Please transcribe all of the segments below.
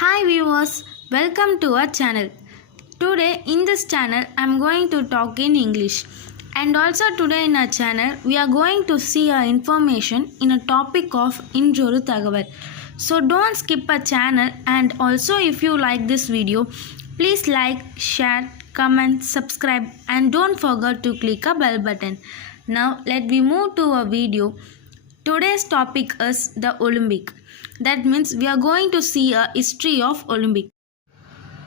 Hi viewers, welcome to our channel. Today in this channel I am going to talk in English, and also today in our channel we are going to see our information in a topic of Injoru Thagaval. So don't skip our channel, and also if you like this video, please like, share, comment, subscribe, and don't forget to click a bell button. Now let me move to a video. Today's topic is the Olympic. That means we are going to see a history of Olympic.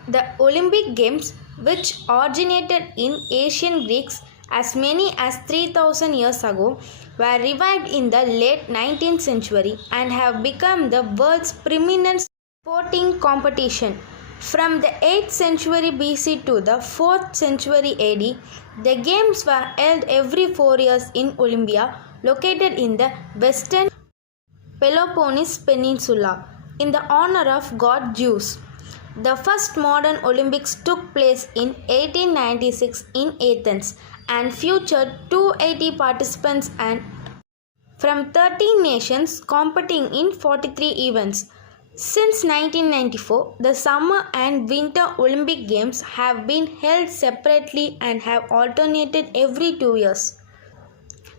The Olympic Games, which originated in ancient Greeks as many as 3000 years ago, were revived in the late 19th century and have become the world's preeminent sporting competition. From the 8th century BC to the 4th century AD, the games were held every 4 years in Olympia, located in the western Peloponnese Peninsula, in the honor of god Zeus. The first modern Olympics took place in 1896 in Athens and featured 280 participants and from 13 nations competing in 43 events. Since 1994, the Summer and Winter Olympic Games have been held separately and have alternated every 2 years.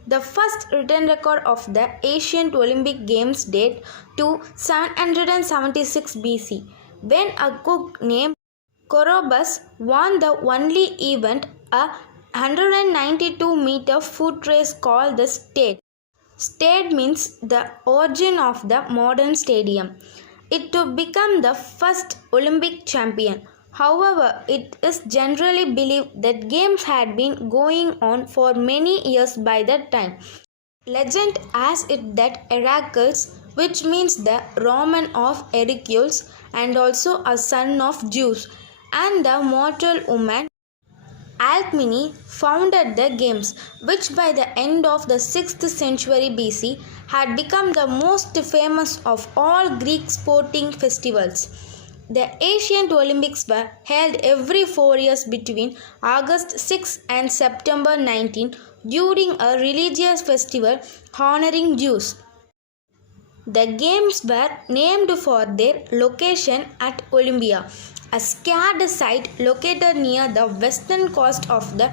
The first written record of the ancient Olympic Games date to 776 BC, when a cook named Coroebus won the only event, a 192-meter foot race called the Stade. Stade means the origin of the modern stadium. It to become the first Olympic champion. However, it is generally believed that games had been going on for many years by that time. Legend has it that Heracles, which means the Roman of Hercules and also a son of Zeus, and the mortal woman Alcmene founded the games, which by the end of the 6th century BC had become the most famous of all Greek sporting festivals. The ancient Olympics were held every 4 years between August 6 and September 19 during a religious festival honoring Zeus. The games were named for their location at Olympia, a sacred site located near the western coast of the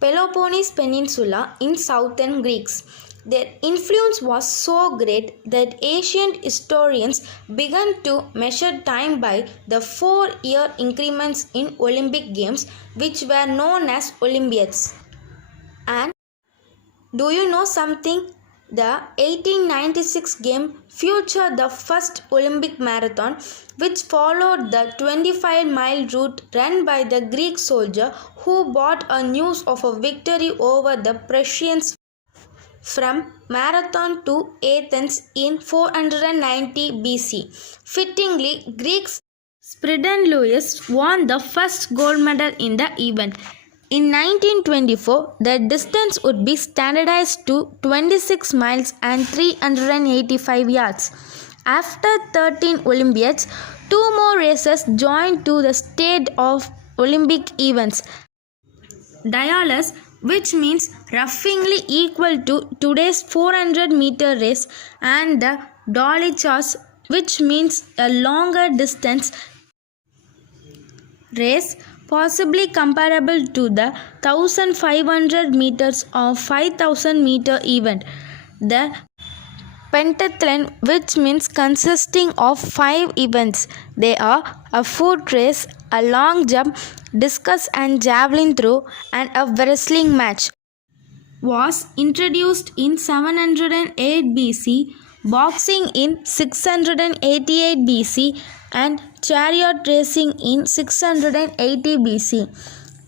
Peloponnese Peninsula in southern Greece. Their influence was so great that ancient historians began to measure time by the 4-year increments in Olympic Games, which were known as Olympiads. And do you know something? The 1896 game featured the first Olympic marathon, which followed the 25-mile route run by the Greek soldier who brought a news of a victory over the Persians from Marathon to Athens in 490 BC. Fittingly, Greeks Spridon Lewis won the first gold medal in the event. In 1924, the distance would be standardized to 26 miles and 385 yards. After 13 Olympiads, 2 more races joined to the state of Olympic events. Dialis, which means roughly equal to today's 400-meter race, and the Dolichos, which means a longer distance race, possibly comparable to the 1500 meters or 5000 meter event. The pentathlon, which means consisting of 5 events. They are a foot race, a long jump, discus and javelin throw, and a wrestling match, was introduced in 708 BC, boxing in 688 BC, and chariot racing in 680 BC.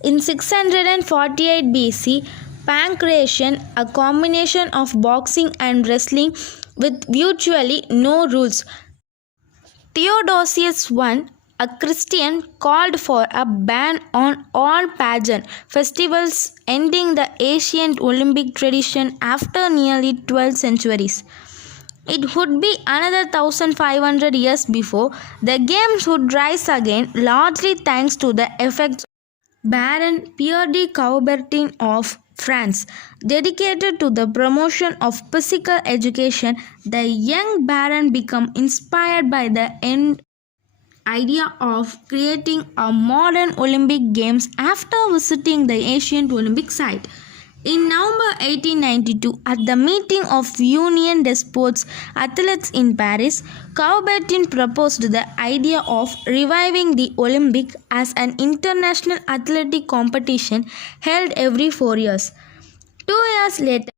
In 648 BC, pancration, a combination of boxing and wrestling with virtually no rules. Theodosius I, a Christian, called for a ban on all pagan festivals, ending the ancient Olympic tradition after nearly 12 centuries. It would be another 1500 years before the games would rise again, largely thanks to the efforts of Baron Pierre de Coubertin of France. Dedicated to the promotion of physical education, the young baron became inspired by the idea of creating a modern Olympic Games after visiting the ancient Olympic site. In November 1892, at the meeting of Union des Sports Athletes in Paris, Coubertin proposed the idea of reviving the Olympic as an international athletic competition held every 4 years. 2 years later,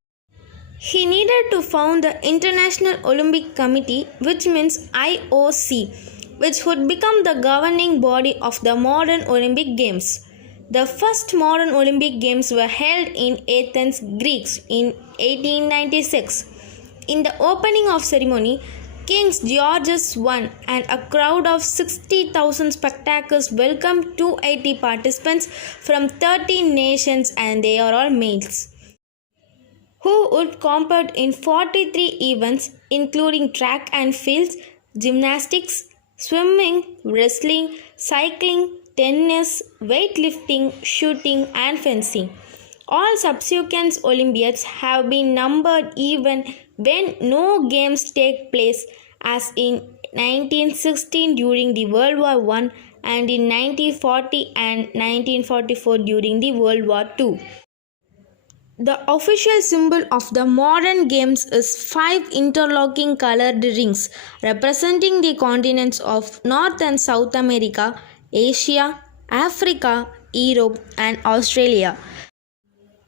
he needed to found the International Olympic Committee, which means IOC, which would become the governing body of the modern Olympic Games. The first modern Olympic Games were held in Athens, Greece in 1896. In the opening of ceremony, King Georges I and a crowd of 60,000 spectators welcomed 280 participants from 13 nations, and they are all males, who would compete in 43 events including track and fields, gymnastics, swimming, wrestling, cycling, tennis, weightlifting, shooting, and fencing. All subsequent Olympiads have been numbered even when no games take place, as in 1916 during the World War I and in 1940 and 1944 during the World War II. The official symbol of the modern games is 5 interlocking colored rings representing the continents of North and South America, Asia, Africa, Europe, and Australia.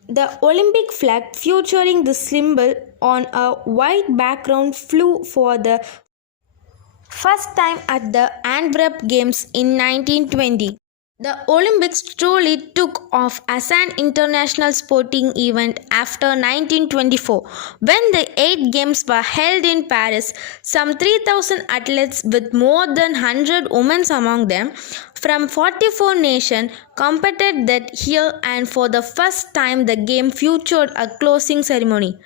The Olympic flag featuring the symbol on a white background flew for the first time at the Antwerp Games in 1920. The Olympics truly took off as an international sporting event after 1924, when the 8 games were held in Paris. Some 3,000 athletes, with more than 100 women among them, from 44 nations competed that year, and for the first time the game featured a closing ceremony.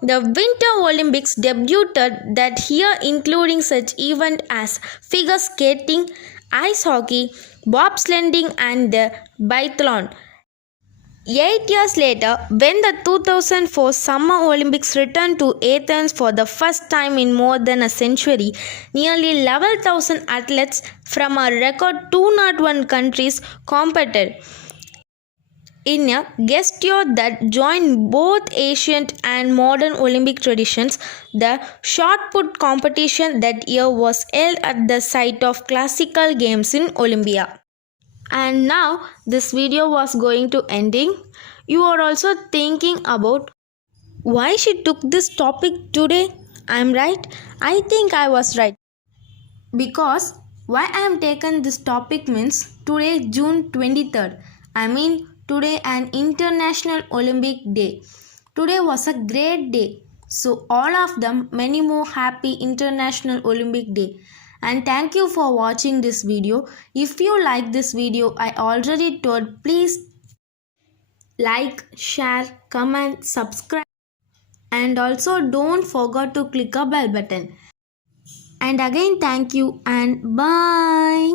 The Winter Olympics debuted that year, including such events as figure skating, ice hockey, bobsledding, and the biathlon. 8 years later, when the 2004 Summer Olympics returned to Athens for the first time in more than a century, nearly 11,000 athletes from a record 201 countries competed in a gesture that joined both ancient and modern Olympic traditions. The shot put competition that year was held at the site of classical games in Olympia. And now this video was going to ending. You are also thinking about why she took this topic today. I'm right. I think I was right. Because why I am taken this topic means today June 23rd. Today an International Olympic Day. Today was a great day. So all of them many more happy International Olympic Day. And thank you for watching this video. If you like this video, I already told, please like, share, comment, subscribe, and also don't forget to click a bell button. And again, thank you and bye.